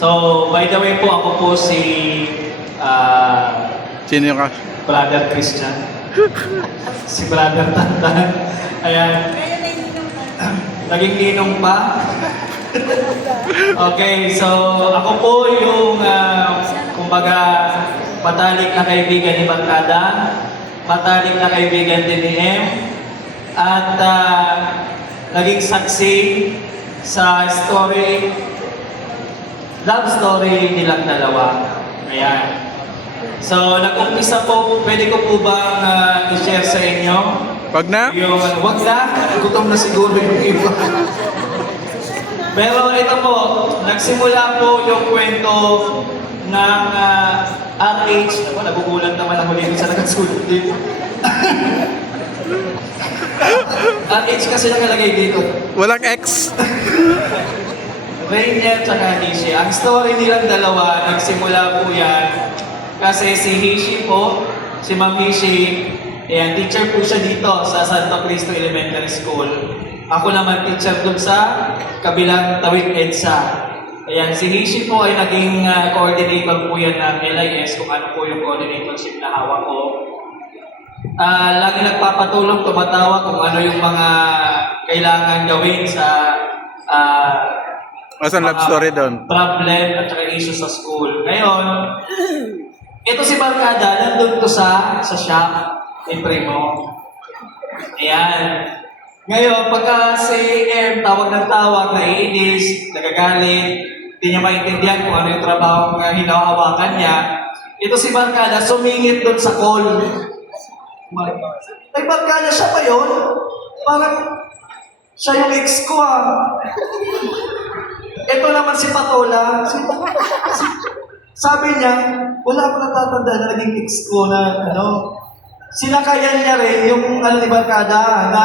So, by the way po, ako po si Sino yung Brother Christian. Si Brother Tantan. Ayan. Naging ninong pa. Okay, so ako po yung kumbaga matalik na kaibigan ni Barkada, matalik na kaibigan din ni M, at naging saksi sa story, love story nilang dalawa. Ayan. So, nag-umpisa po, pwede ko po bang i-share sa inyo? Wag na? Yung, wag na, gutom na siguro yung iba. Pero ito po, nagsimula po yung kwento ng RH. Ako, nagugulat naman ako dito sa nagasulat dito. RH kasi nakalagay dito. Walang X. Rainier at Hishi. Ang story nilang dalawa, nagsimula po yan kasi si Hishi po, si Ma'am Hishi, ayan, teacher po siya dito sa Santo Cristo Elementary School. Ako naman teacher doon sa kabilang Tawid EDSA. Ayan, si Hishi po ay naging coordinator po yan ng LIS, kung ano po yung coordinatorship na hawak ko. Lagi nagpapatulong, tumatawag kung ano yung mga kailangan gawin sa Asan love story doon? problem at saka issue sa school. Ngayon, ito si Barkada, nandun to sa shop ni Primo. Ayan. Ngayon, pagka si M tawag ng tawag, naiinis, nagagalit, hindi niya maintindihan kung ano yung trabaho na hinahawakan niya, ito si Barkada, sumingit doon sa call. Ay, Barkada, siya pa yun? Parang siya yung ex ko Ito naman si Patola. Sabi niya, wala ko natatanda na naging ex ko na sinakayan niya rin yung ni Barkada na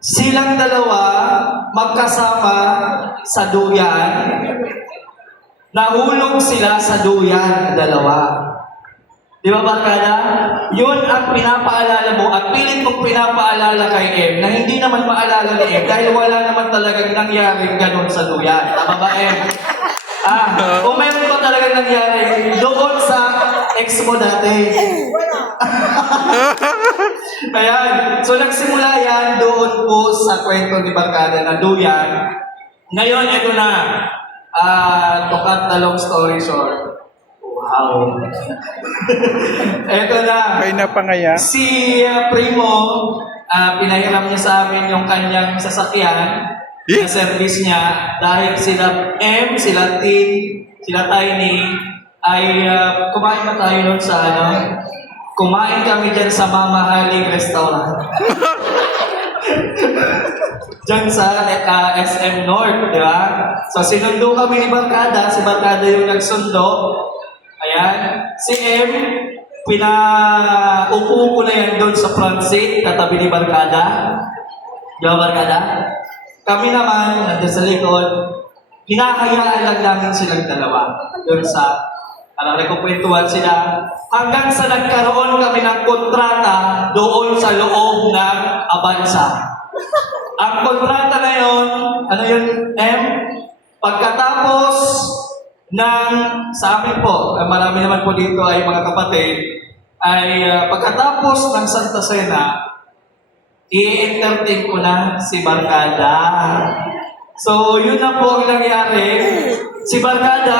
silang dalawa magkasama sa duyan. Nahulog sila sa duyan, dalawa. Di ba, Barkada? Yun ang pinapaalala mo at pilit mong pinapaalala kay M na hindi naman maalala ni M dahil wala naman talagang nangyaring ganun sa duyan. Tama ba, M? Kung meron pa talagang nangyari doon sa ex mo dati. Ayan. So, nagsimula yan doon po sa kwento ni Barkada na duyan. Ngayon, ito na. To cut the long story short. Wow. Ito na. Kaya na pa ngaya? Si Primo, pinahiram niya sa amin yung kanyang sasakyan na service niya dahil sila M, sila Tin, sila Tiny ay kumain na tayo nun sa kumain kami dyan sa mamahaling restaurant. Diyan sa SM North, di ba? So sinundo kami ni Barkada, si Barkada yung nagsundo. Ayan, si M, pinaupo ko na yan doon sa front seat, katabi ni Barkada. Di ba, Barkada? Kami naman, nandun sa likod, hinahayaan lang namin silang dalawa doon sa nagkukwentuhan sila hanggang sa nagkaroon kami ng kontrata doon sa loob ng Avanza. Ang kontrata na yun, ano yun, M? Pagkatapos ng, sa amin po, marami naman po dito ay mga kapatid, ay pagkatapos ng Santa Cena, i-entertain ko na si Barkada. So, yun na po ang nangyari. Si Barkada,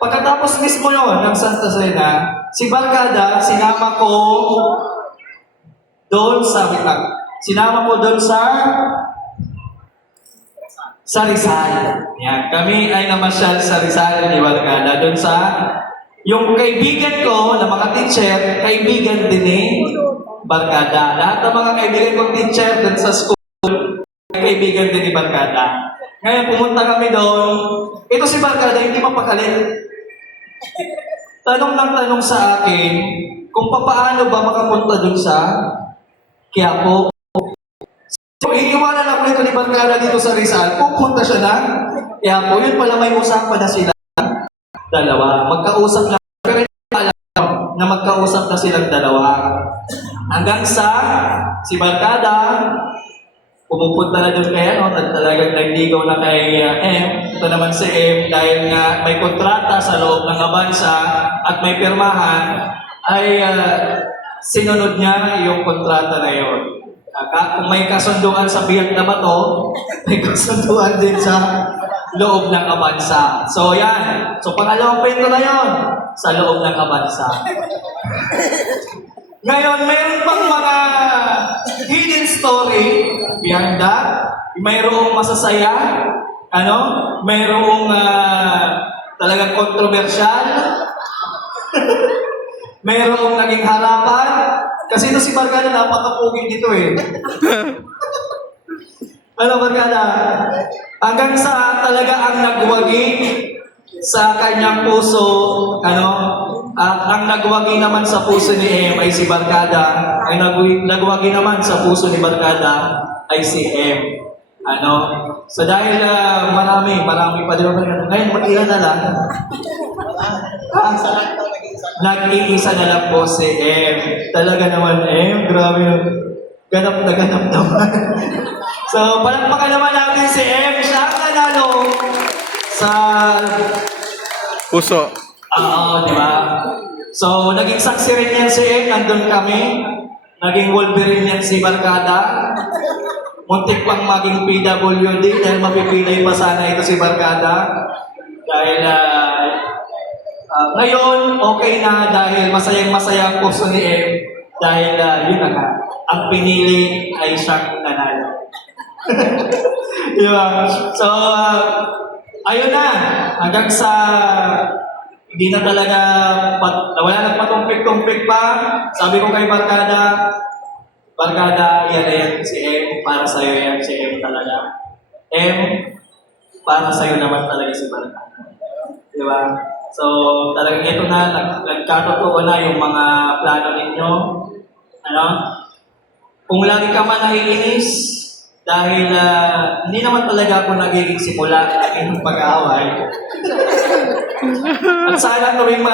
pagkatapos mismo yun ng Santa Cena, si Barkada, sinama ko doon sa Rizal. Yan. Kami ay namasyal sa Rizal ni Barkada. Doon sa, yung kaibigan ko na mga teacher, kaibigan din ni Barkada. Lahat ng mga kaibigan kong teacher doon sa school, kaibigan din ni Barkada. Ngayon, pumunta kami doon. Ito si Barkada, hindi mapakalit. Tanong ng tanong sa akin, kung paano ba makapunta doon sa Quiapo. So, iiwanan ako nito ni Barkada dito sa Rizal, pupunta siya na Quiapo. Yun pala, may usapan na sila. Dalawa. Magkausap na. Pero hindi alam na magkausap na silang dalawa. Hanggang sa si Barkada pumupunta na doon kay ano, talagang nagdigaw na kay M. Ito naman si M, dahil nga may kontrata sa loob ng abansa at may pirmahan, ay sinunod niya yung kontrata na yun. Kung may kasunduan sa biyak na bato, may kasunduan din sa loob ng abansa. So yan. So pangalawang kwento na yun sa loob ng abansa. Ngayon, mayroon pang mga hidden story behind that. Mayroong masasaya, mayroong talagang kontrobersyal, mayroong naging harapan. Kasi ito si Barkada, napakapuging dito eh. Barkada? Hanggang sa talaga ang nagwagi sa kanyang puso, at ang nagwagi naman sa puso ni M ay si Barkada, ay nagwagi naman sa puso ni Barkada ay si M. So dahil marami pa din ako. Ngayon, mag-ilan na lang. Nag-iisa na lang po si M. Talaga naman, M, grabe. Ganap na ganap naman. So, palakpakan naman natin si M. Siya ang nanalo sa Puso. Oo, di ba? So, naging saksi rin yan si M. Nandun kami. Naging Wolverine yan si Barkada. Muntik pang maging PWD dahil mapipilay pa sana ito si Barkada. Dahil ngayon, okay na dahil masayang-masaya ang puso ni M. Dahil yun na nga, ang pinili ay siyang nanalo. Di ba? So, ayun na. Hanggang sa hindi na talaga, wala nang patumpik-tumpik pa. Sabi ko kay Barkada, yan na yan si M. Para sa'yo yan si M talaga. M, para sa'yo naman talaga si Barkada. Di ba? So, talagang ito na, nagkatotoo na yung mga plano ninyo. Kung lagi ka man naiinis, dahil hindi naman talaga ako nagiging simula ng pag-aaway. At sana tuwing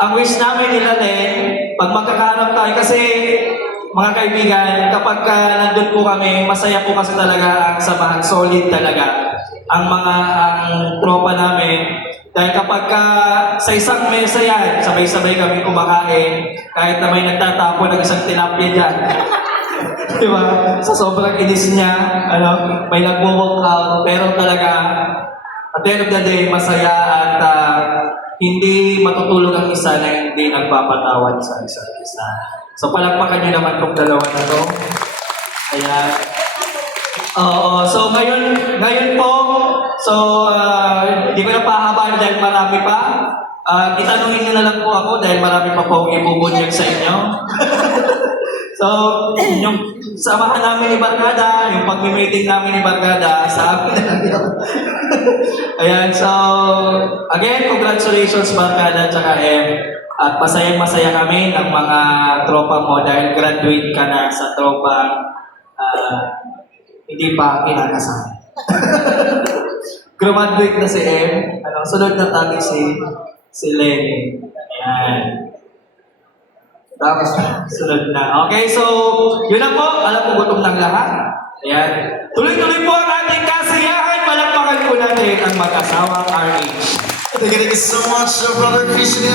ang wish namin nila Len, pag magkakahanap tayo, kasi mga kaibigan, kapag nandun po kami, masaya po kasi talaga ang samahan, solid talaga ang tropa namin. Dahil kapag sa isang mesa yan, sabay-sabay kami kumakain, kahit na may nagtatapon ng isang tilapia dyan. Diba? Sa sobrang inis niya, may nagwo-walk out, pero talaga, at the end of the day, masaya at hindi matutulog ang isa na hindi nagpapatawad sa isa't isa. So palakpakan niyo naman itong dalawa na to. Ayan. Oo, so ngayon po, so hindi ko na pahabahan dahil marami pa. Itanungin niyo na lang po ako dahil marami pa po akong ibubunyag sa inyo. So, yung samahan namin ni Barkada, yung pag-meeting namin ni Barkada, sa akin na lang yun. Ayan, so, again, congratulations Barkada at saka M. At masayang-masaya kami ng mga tropa mo dahil graduate ka na sa tropa hindi pa kinakasal. Graduate na si M. Sunod na tabi si Lenny. Ayan. Tapos, sunod na. Okay, so, yun na po. Alam mo, gutom ng lahat. Ayan. Tuloy-tuloy po ang ating kasiyahan. Palakpakan po natin ang mag-asawang RH. Thank you so much, Brother Christian.